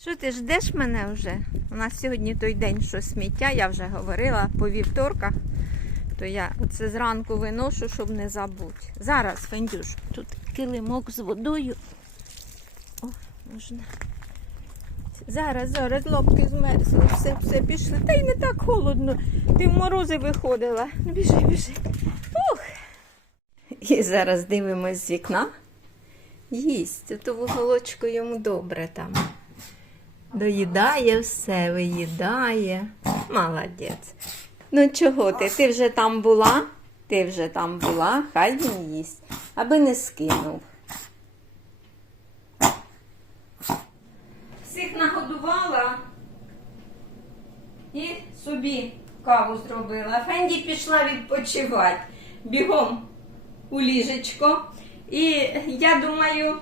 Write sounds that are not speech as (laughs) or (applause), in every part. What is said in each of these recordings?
Що ти ждеш мене вже? У нас сьогодні той день, що сміття, я вже говорила по вівторках, то я оце зранку виношу, щоб не забути. Зараз, Фендюш, тут килимок з водою. О, можна. Зараз, зараз лапки змерзли, все, все пішли. Та й не так холодно. Ти в морози виходила. Ну, Біжи, біжи. Ух. І зараз дивимось з вікна. Їсть, ото в уголочку йому добре там. Доїдає все, виїдає. Молодець. Ну чого ти? Ти вже там була? Ти вже там була, хай він їсть, аби не скинув. Всіх нагодувала і собі каву зробила. Фенді пішла відпочивати бігом у ліжечко. І я думаю,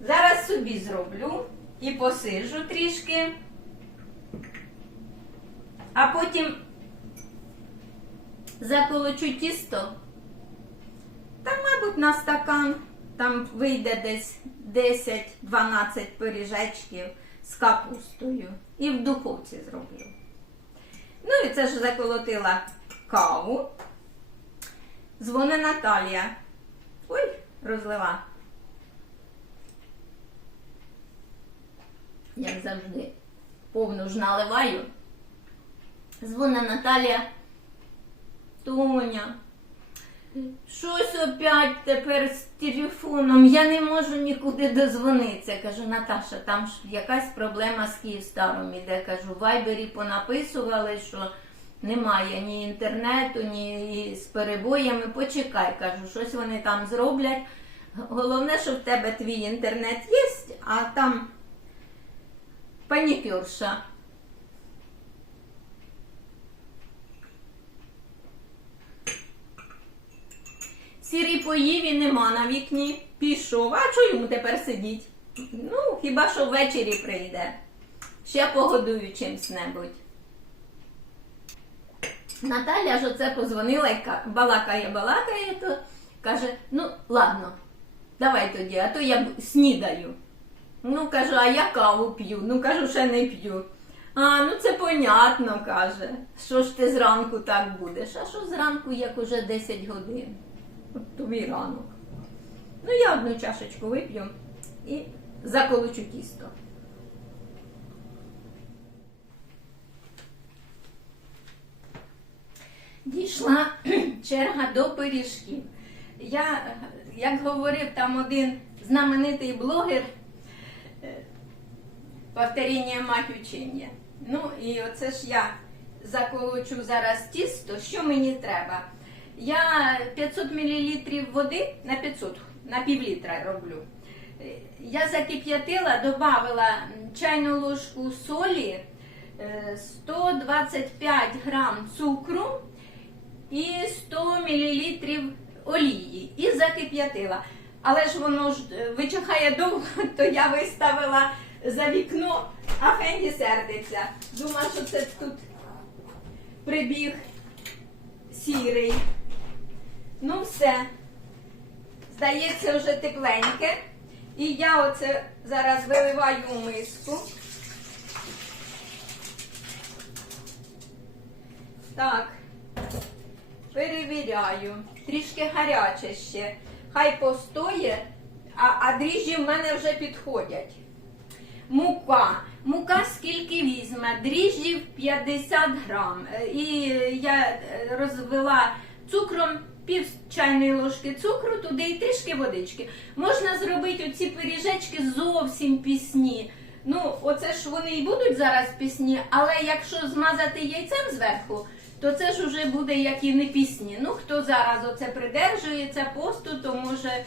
зараз собі зроблю і посижу трішки, а потім заколочу тісто. Та, мабуть, на стакан там вийде десь 10-12 пиріжечків з капустою. І в духовці зроблю. Ну і це ж заколотила каву. Дзвони Наталія. Ой, розлива. Як завжди, повну ж наливаю. Дзвони Наталія. Тоня. Щось опять тепер з телефоном. Я не можу нікуди дозвонитися. Кажу, Наташа, там ж якась проблема з Київстаром іде. Кажу, в Вайбері понаписували, що немає ні інтернету, ні з перебоями. Почекай, кажу, щось вони там зроблять. Головне, що в тебе твій інтернет є, а там панікюрша. Сірий поїв і нема на вікні. Пішов. А чого йому тепер сидіть? Ну, хіба що ввечері прийде. Ще погодую чимсь-небудь. Наталя ж оце позвонила і балакає, балакає, то каже, ну, ладно, давай тоді, а то я снідаю. Ну, кажу, а я каву п'ю. Ну, кажу, ще не п'ю. А, ну це понятно, каже. Що ж ти зранку так будеш? А що зранку, як уже 10 годин? От тобі ранок. Ну, я одну чашечку вип'ю і заколочу тісто. Дійшла (clears throat) черга до пиріжків. Я, як говорив там один знаменитий блогер, повторення мать учення. Ну і оце ж я заколочу зараз тісто. Що мені треба? Я 500 мл води на 500, на пів літра роблю. Е, Я закип'ятила, додала чайну ложку солі, е, 125 грам цукру і 100 мл олії. І закип'ятила. Але ж воно ж е, вичахає довго, (laughs) то я виставила за вікно, а Фенді сердиться. Думаю, що це тут прибіг сірий. Ну все. Здається, вже тепленьке. І я оце зараз виливаю у миску. Так. Перевіряю. Трішки гаряче ще. Хай постоє, а, а дріжджі в мене вже підходять. Мука. Мука скільки візьме? Дріжджів 50 грам. Е, І я е, розвела цукром пів чайної ложки цукру, туди і трішки водички. Можна зробити оці пиріжечки зовсім пісні. Ну, оце ж вони і будуть зараз пісні, але якщо змазати яйцем зверху, то це ж уже буде як і не пісні. Ну, хто зараз оце придержується посту, то може е,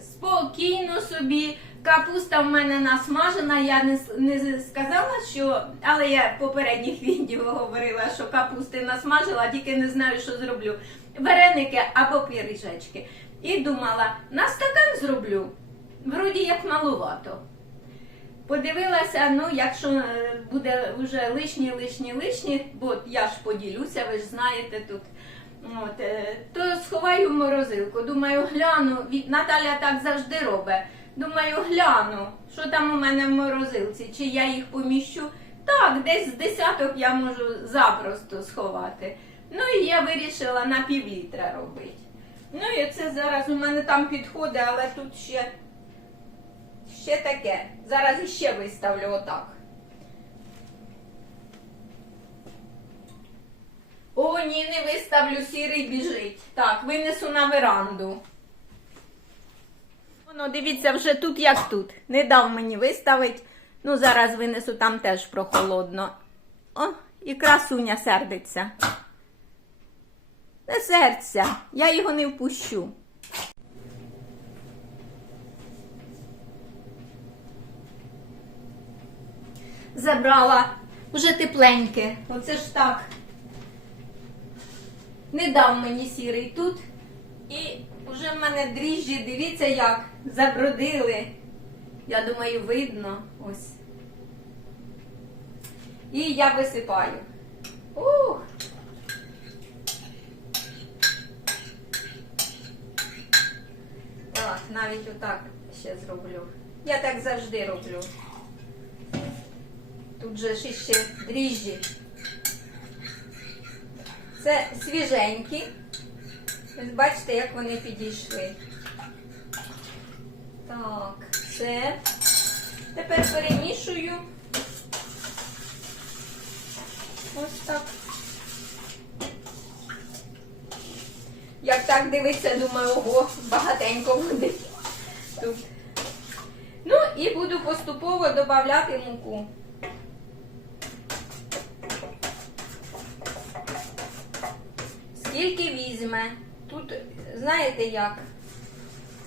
спокійно собі. Капуста в мене насмажена. Я не, не сказала, що. Але я в попередніх (laughs) відео говорила, що капусти насмажила, тільки не знаю, що зроблю. Вареники або пиріжечки. І думала, на стакан зроблю. Вроді як малувато. Подивилася, ну, якщо е, буде вже лишні, лишні, лишні, бо я ж поділюся, ви ж знаєте тут. От, е, то сховаю в морозилку. Думаю, гляну, Наталя так завжди робить. Думаю, гляну, що там у мене в морозилці, чи я їх поміщу. Так, десь з десяток я можу запросто сховати. Ну і я вирішила на півлітра робити. Ну і це зараз у мене там підходить, але тут ще, ще таке. Зараз іще виставлю отак. О, ні, не виставлю, сірий біжить. Так, винесу на веранду. Воно, дивіться, вже тут як тут. Не дав мені виставити. Ну, зараз винесу там теж прохолодно. О, і красуня сердиться. Не серця, я його не впущу. Забрала вже тепленьке. Оце ж так. Не дав мені сірий тут. І вже в мене дріжджі, дивіться, як забродили. Я думаю, видно. Ось. І я висипаю. Ух! Так, навіть отак ще зроблю. Я так завжди роблю. Тут же ж іще дріжджі. Це свіженькі. Ось бачите, як вони підійшли. Так, все. Тепер перемішую. Ось так. Як так дивиться, думаю, ого, багатенько буде тут. Ну і буду поступово додавати муку. Скільки візьме? Тут, знаєте як?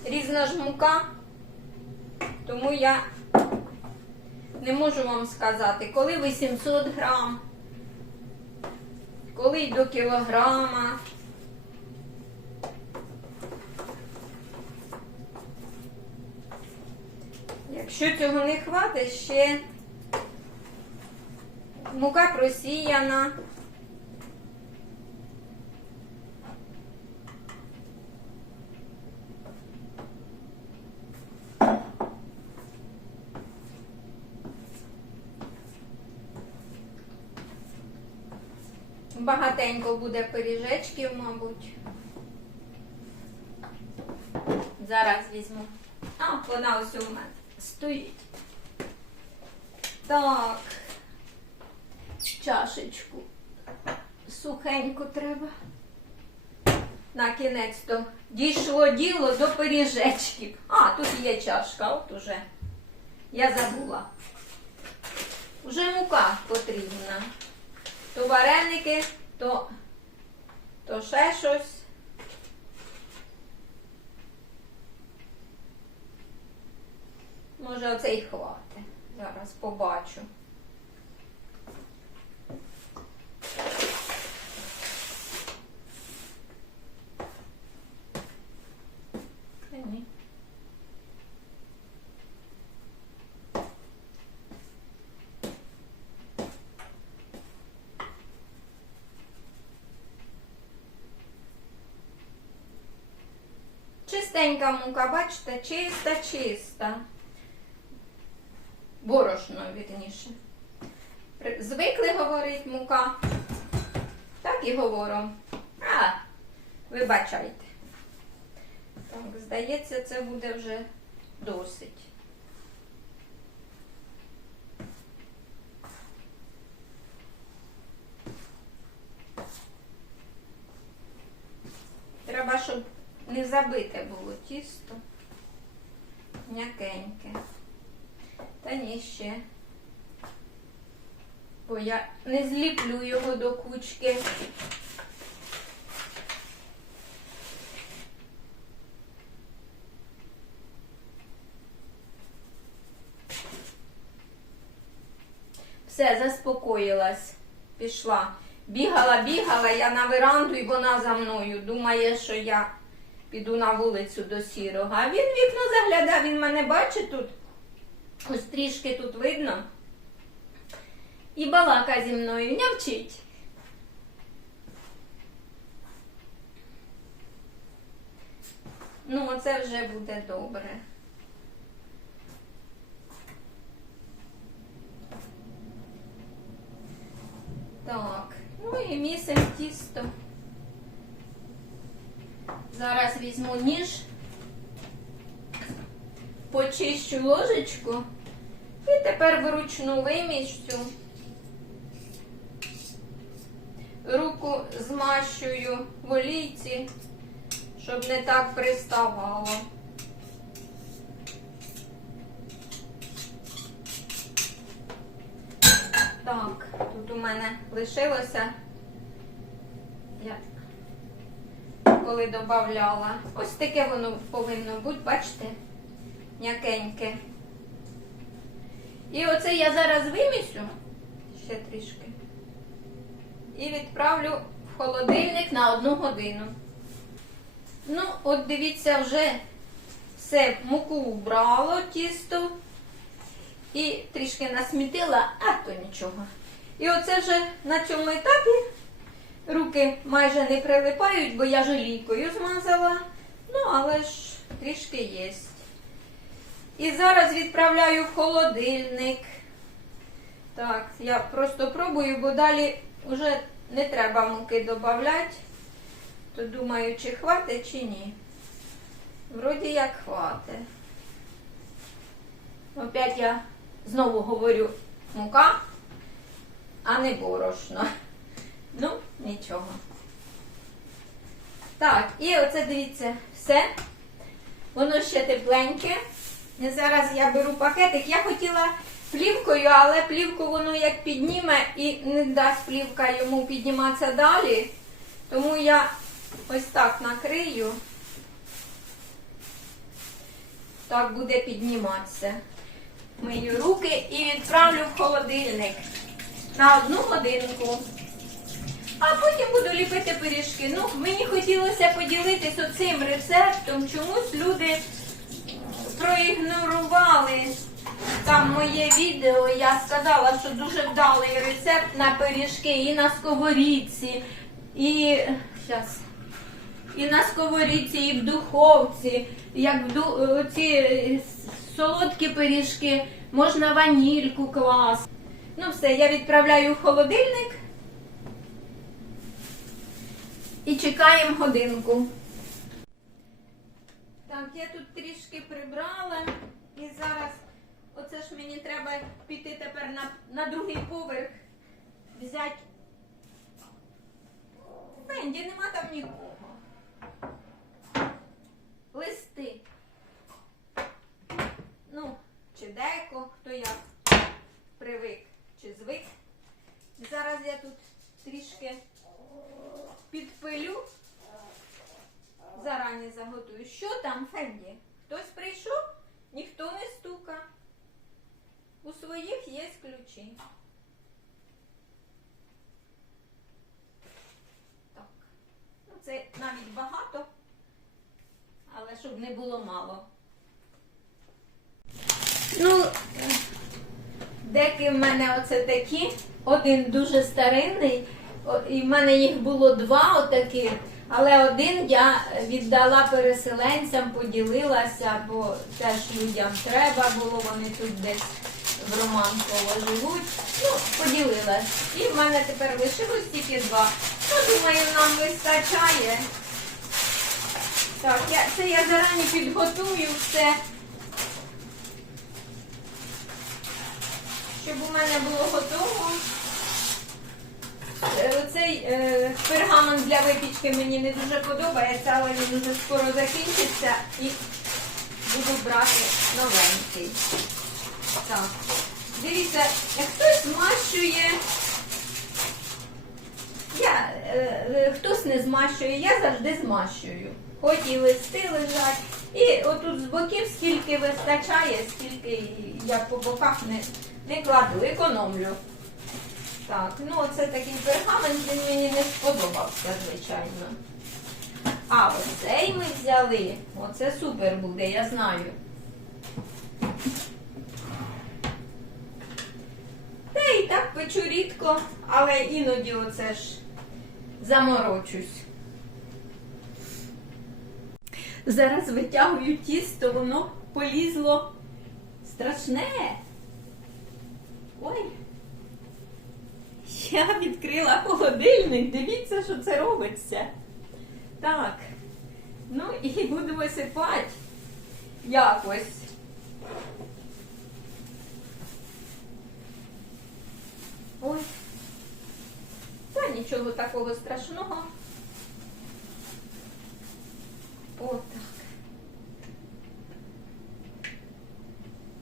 Різна ж мука, тому я не можу вам сказати, коли 800 грам, коли й до кілограма. Якщо цього не хватить, ще мука просіяна. Багатенько буде пиріжечків, мабуть. Зараз візьму. А, вона ось у мене стоїть. Так. Чашечку. Сухенько треба. На кінець то дійшло діло до пиріжечків. А, тут є чашка, от уже. Я забула. Уже мука потрібна. То вареники, то, то ще щось. Може, оце й хватить. Зараз побачу. Та ні. Чистенька мука, бачите, чиста, чиста. Борошно, вірніше. Звикли говорить мука. Так і говоримо. А, вибачайте. Так, здається, це буде вже досить. Треба, щоб не забите було тісто. М'якеньке. Та ні ще. Бо я не зліплю його до кучки. Все, заспокоїлась, пішла. Бігала, бігала, я на веранду і вона за мною. Думає, що я піду на вулицю до сірого. А він вікно заглядав, він мене бачить тут. Ось трішки тут видно. І балака зі мною не вчить. Ну, оце вже буде добре. Так, ну і місяць тісто. Зараз візьму ніж, почищу ложечку і тепер вручну виміщу. Руку змащую в олійці, щоб не так приставало. Так, тут у мене лишилося, я коли додавала. Ось таке воно повинно бути, бачите, м'якеньке. І оце я зараз вимісю ще трішки. І відправлю в холодильник на одну годину. Ну, от дивіться, вже все, муку вбрало тісто і трішки насмітила, а то нічого. І оце вже на цьому етапі руки майже не прилипають, бо я жалійкою змазала. Ну, але ж трішки є. І зараз відправляю в холодильник. Так, я просто пробую, бо далі вже не треба муки додавати. То думаю, чи хватить, чи ні. Вроді як хватить. Опять я знову говорю мука, а не борошно. Ну, нічого. Так, і оце дивіться, все. Воно ще тепленьке. Зараз я беру пакетик. Я хотіла плівкою, але плівку воно як підніме і не дасть плівка йому підніматися далі. Тому я ось так накрию. Так буде підніматися. Мию руки і відправлю в холодильник на одну годинку. А потім буду ліпити пиріжки. Ну, мені хотілося поділитися цим рецептом. Чомусь люди проігнорували там моє відео. Я сказала, що дуже вдалий рецепт на пиріжки і на сковорідці, і щас, і на сковорідці, і в духовці. Як в ду... ці солодкі пиріжки, можна ванільку класти. Ну все, я відправляю в холодильник. І чекаємо годинку. Так, я тут трішки прибрала і зараз оце ж мені треба піти тепер на, на другий поверх, взяти. Фенді, нема там нікого. Листи. Ну, чи деко, хто як привик чи звик. Зараз я тут трішки підпилю. Зарані заготую. Що там, Фенді? Хтось прийшов? Ніхто не стука. У своїх є ключі. Так. Ну, це навіть багато, але щоб не було мало. Ну, деки в мене оце такі. Один дуже старинний, і в мене їх було два отаких, але один я віддала переселенцям, поділилася, бо теж людям треба було, вони тут десь в Романково живуть. Ну, поділилась. І в мене тепер лишилось тільки два. Ну, думаю, нам вистачає. Так, я, це я зарані підготую все. щоб у мене було готово. Е, Цей е, пергамент для випічки мені не дуже подобається, але він дуже скоро закінчиться і буду брати новенький. Так. Дивіться, як хтось змащує. Я, е, е, хтось не змащує, я завжди змащую. Хоч і листи лежать. І отут з боків скільки вистачає, скільки я по боках не, не кладу, економлю. Так, ну оце такий пергамент, він мені не сподобався, звичайно. А оцей ми взяли. Оце супер буде, я знаю. Та і так печу рідко, але іноді оце ж заморочусь. Зараз витягую тісто, воно полізло страшне. Ой. Я відкрила холодильник, дивіться, що це робиться. Так. Ну і буду висипати якось. Ой. Та нічого такого страшного. Отак.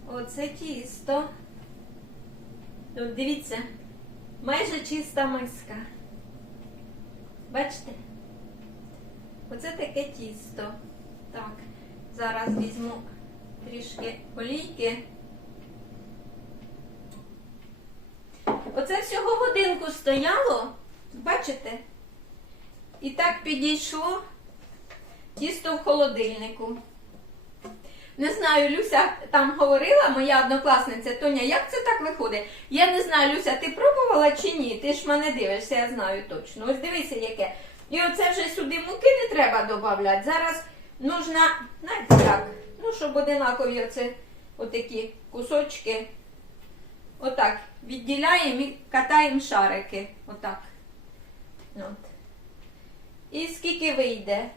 Оце тісто. От дивіться, майже чиста миска. Бачите? Оце таке тісто. Так, зараз візьму трішки олійки. Оце всього годинку стояло, бачите? І так підійшло тісто в холодильнику. Не знаю, Люся там говорила, моя однокласниця Тоня, як це так виходить? Я не знаю, Люся, ти пробувала чи ні? Ти ж мене дивишся, я знаю точно. Ось дивися, яке. І оце вже сюди муки не треба додавати. Зараз нужна, знаєте як, ну, щоб одинакові оце, отакі кусочки. Отак. Відділяємо і катаємо шарики. Отак. От. І скільки вийде?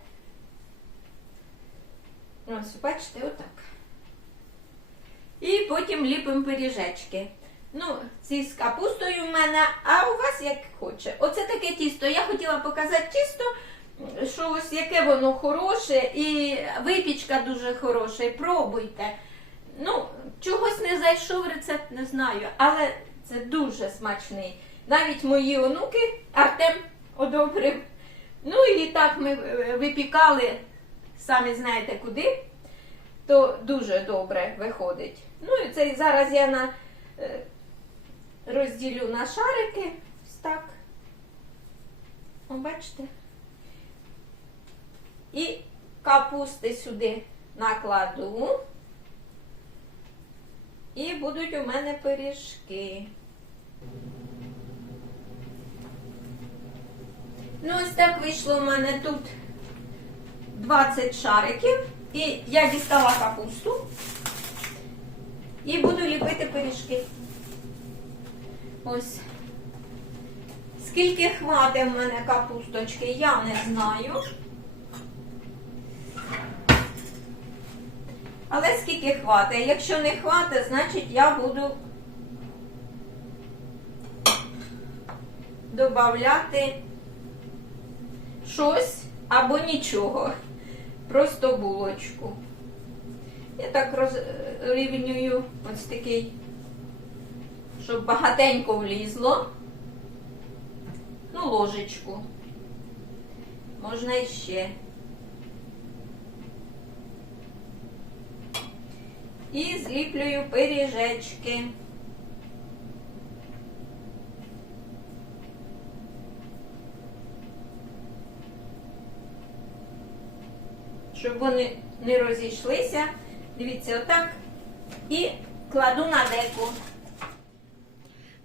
Ось, бачите, отак. І потім ліпимо пиріжечки. Ну, ці з капустою в мене, а у вас як хоче. Оце таке тісто. Я хотіла показати тісто, що ось яке воно хороше, і випічка дуже хороша. І пробуйте. Ну, чогось не зайшов рецепт, не знаю, але це дуже смачний. Навіть мої онуки Артем одобрив. Ну і так ми е, випікали, самі знаєте куди, то дуже добре виходить. Ну і це зараз я на, е, розділю на шарики. Ось так. О, бачите? І капусти сюди накладу. І будуть у мене пиріжки. Ну, ось так вийшло у мене тут 20 шариків. І я дістала капусту. І буду ліпити пиріжки. Ось. Скільки хватить в мене капусточки, я не знаю. Але скільки хватить? Якщо не хватить, значить я буду додавати щось або нічого. Просто булочку. Я так розрівнюю ось такий, щоб багатенько влізло. Ну, ложечку. Можна іще. І зліплюю пиріжечки. Щоб вони не розійшлися. Дивіться, отак. І кладу на деку.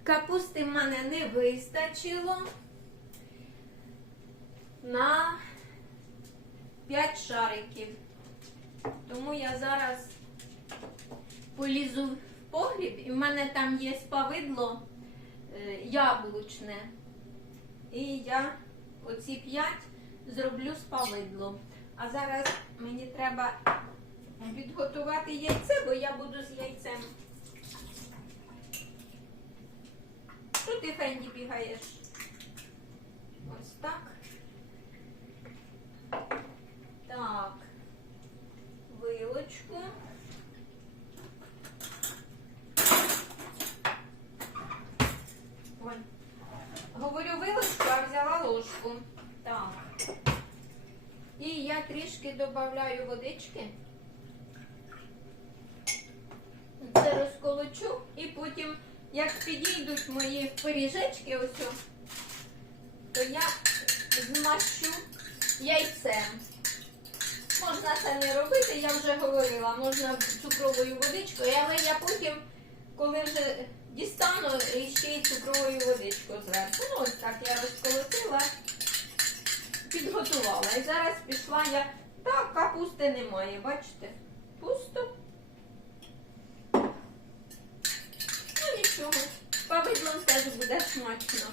Капусти в мене не вистачило на 5 шариків. Тому я зараз полізу в погріб, і в мене там є спавидло е, яблучне. І я оці 5 зроблю спавидло. А зараз мені треба підготувати яйце, бо я буду з яйцем. Що ти Фенді бігаєш? Ось так. Вилочку. Ой. Говорю вилочку, а взяла ложку. Так. І я трішки додаю водички. Це розколочу і потім, як підійдуть мої пиріжечки, ось, то я змащу яйцем. Можна це не робити, я вже говорила, можна цукровою водичкою, але я потім, коли вже дістану, ще й цукровою водичкою зверху. Ну, ось так я розколотила підготувала. І зараз пішла я. Так, капусти немає, бачите? Пусто. Ну нічого, павидлом теж буде смачно.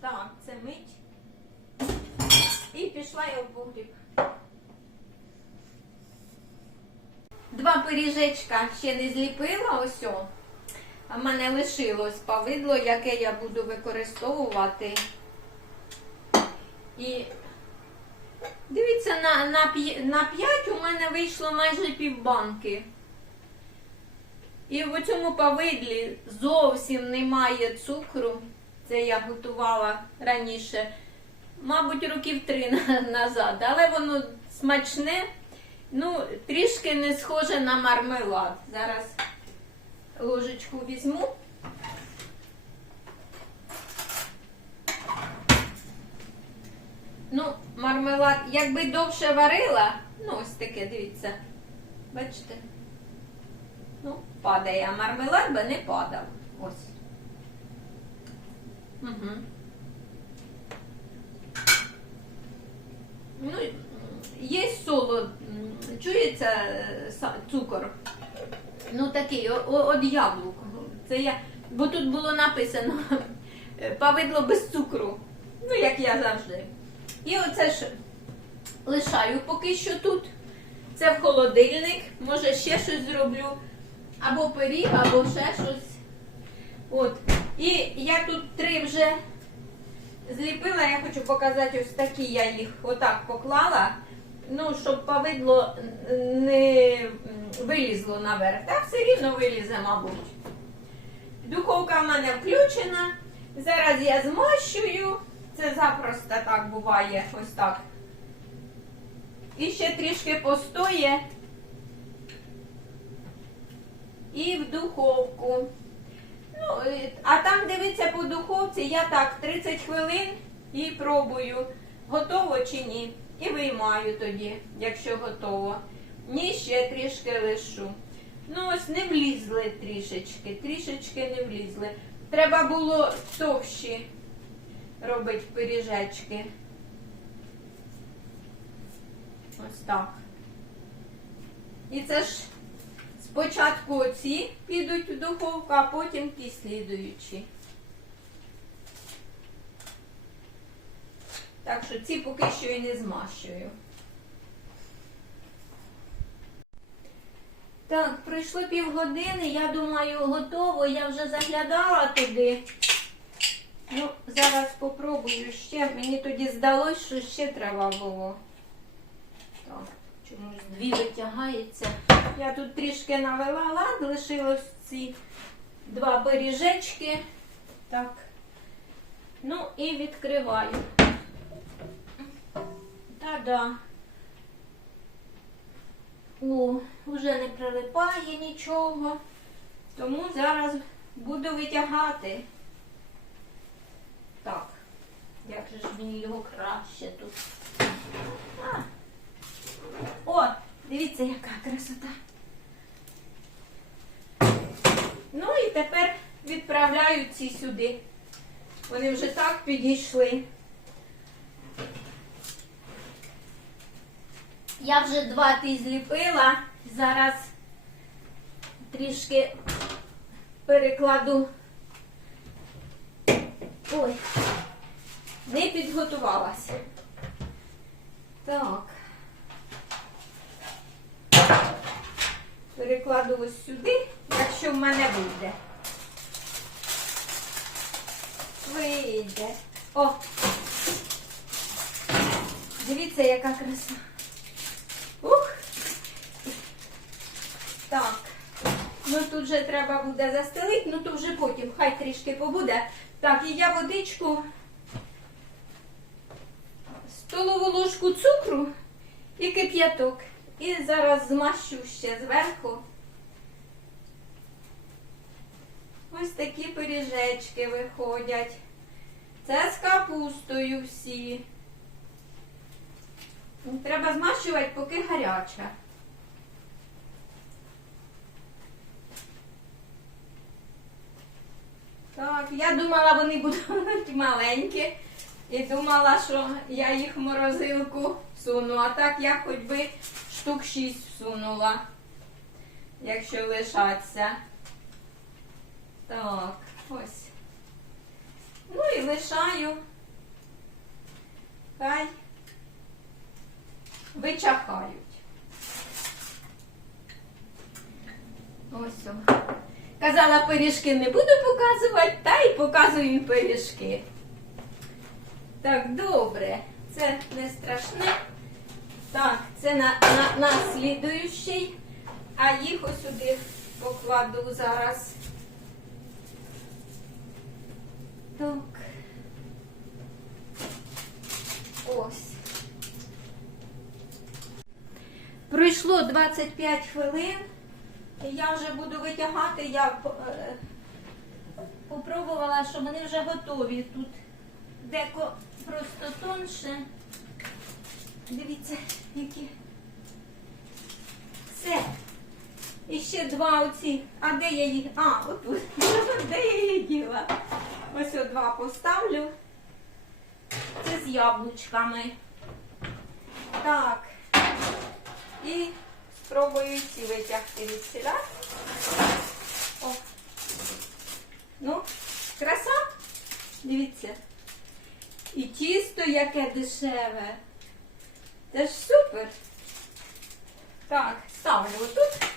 Так, це мить. І пішла я в погріб. Два пиріжечка ще не зліпила ось. а в мене лишилось павидло, яке я буду використовувати. І дивіться, на, на, на 5 у мене вийшло майже півбанки. І в цьому павидлі зовсім немає цукру. Це я готувала раніше, мабуть, років три назад. Але воно смачне, ну, трішки не схоже на мармелад. Зараз ложечку візьму. Мармелад, якби довше варила, ну ось таке, дивіться. Бачите? Ну, падає, а мармелад би не падав. Ось. Угу. Ну, є соло, чується е, цукор. Ну такий, от яблук. Це я, бо тут було написано (laughs) павидло без цукру. Ну, як я завжди. І оце ж лишаю поки що тут. Це в холодильник. Може ще щось зроблю. Або пиріг, або ще щось. От. І я тут три вже зліпила, я хочу показати ось такі, я їх отак поклала. Ну, щоб повидло не вилізло наверх. Та все рівно вилізе, мабуть. Духовка в мене включена. Зараз я змащую. Це запросто так буває, ось так. І ще трішки постоє. І в духовку. Ну, а там дивиться по духовці, я так 30 хвилин і пробую, готово чи ні. І виймаю тоді, якщо готово. Ні, ще трішки лишу. Ну, ось не влізли трішечки, трішечки не влізли. Треба було товщі робити пиріжечки. Ось так. І це ж спочатку оці підуть в духовку, а потім ті слідуючі. Так що ці поки що і не змащую. Так, пройшло півгодини, я думаю, готово. Я вже заглядала туди. Ну, зараз попробую ще. Мені тоді здалось, що ще треба було. Так, чомусь дві витягається. Я тут трішки навела лад, лишилось ці два пиріжечки. Так. Ну і відкриваю. Та-да. О, вже не прилипає нічого. Тому зараз буду витягати. Так, як же ж мені його краще тут. А. О, дивіться, яка красота. Ну і тепер відправляю ці сюди. Вони вже так підійшли. Я вже два ті зліпила. Зараз трішки перекладу. Ой, не підготувалася. Так. Перекладу ось сюди, якщо в мене вийде. Вийде. О! Дивіться, яка краса. Ух! Так. Ну тут же треба буде застелити, ну то вже потім, хай трішки побуде. Так, і я водичку, столову ложку цукру і кип'яток. І зараз змащу ще зверху. Ось такі пиріжечки виходять. Це з капустою всі. Треба змащувати, поки гаряча. Так, я думала, вони будуть маленькі. І думала, що я їх в морозилку всуну. А так я хоч би штук 6 всунула, якщо лишаться. Так, ось. Ну і лишаю хай вичахають. Ось. Казала, пиріжки не буду показувати, та й показую пиріжки. Так, добре, це не страшне. Так, це на, на, на слідуючий, а їх ось сюди покладу зараз. Так. Ось. Пройшло 25 хвилин. Я вже буду витягати. Я е, попробувала, що вони вже готові. Тут деко просто тонше. Дивіться, які. Все. І ще два оці. А де я їх? А, отут. (laughs) Де я їх діла? Ось о два поставлю. Це з яблучками. Так. І спробую ці витягти від сіля. О. Ну, краса. Дивіться. І тісто яке дешеве. Це ж супер. Так, ставлю отут.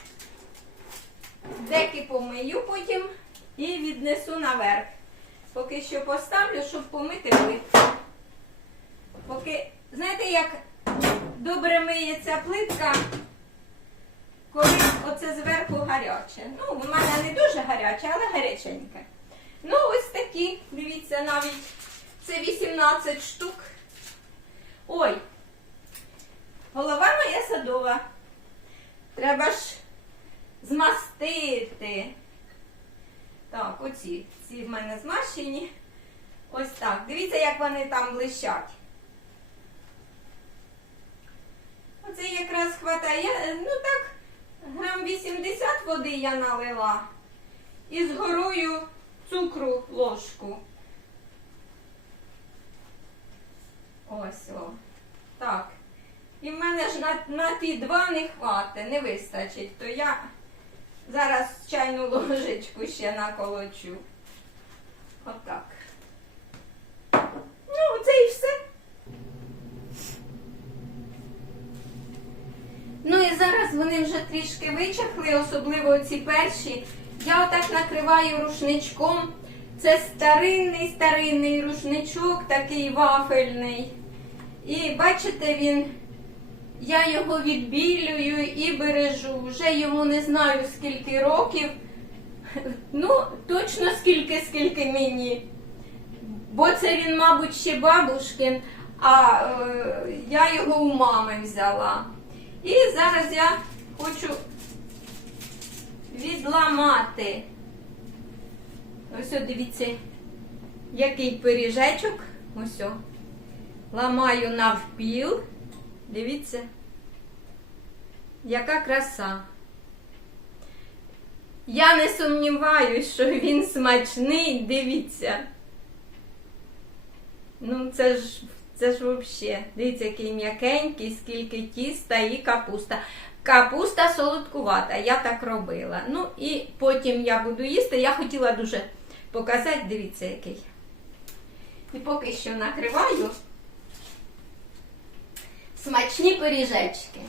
Деки помию потім і віднесу наверх. Поки що поставлю, щоб помити плитку. Поки, знаєте, як добре миється плитка, коли оце зверху гаряче. Ну, в мене не дуже гаряче, але гаряченьке. Ну, ось такі, дивіться, навіть це 18 штук. Ой, голова моя садова. Треба ж змастити. Так, оці. Ці в мене змащені. Ось так. Дивіться, як вони там блищать. Оце якраз хватає. Ну так, 80 води я налила. І з горою цукру ложку. Ось о. Так. І в мене ж на, на ті два не хватить, не вистачить, то я зараз чайну ложечку ще наколочу. Отак. Ну, це і все. Ну і зараз вони вже трішки вичахли, особливо ці перші. Я отак накриваю рушничком. Це старинний старинний рушничок, такий вафельний. І бачите, він, я його відбілюю і бережу. Вже йому не знаю скільки років. Ну, точно скільки, скільки мені. Бо це він, мабуть, ще бабушкин, а е, я його у мами взяла. І зараз я хочу відламати. Ось, о, дивіться, який пиріжечок. Ось. Ламаю навпіл. Дивіться, яка краса. Я не сумніваюсь, що він смачний, дивіться. Ну, це ж, це ж взагалі. Дивіться, який м'якенький, скільки тіста і капуста. Капуста солодкувата, я так робила. Ну і потім я буду їсти. Я хотіла дуже показати, дивіться, який. І поки що накриваю смачні пиріжечки.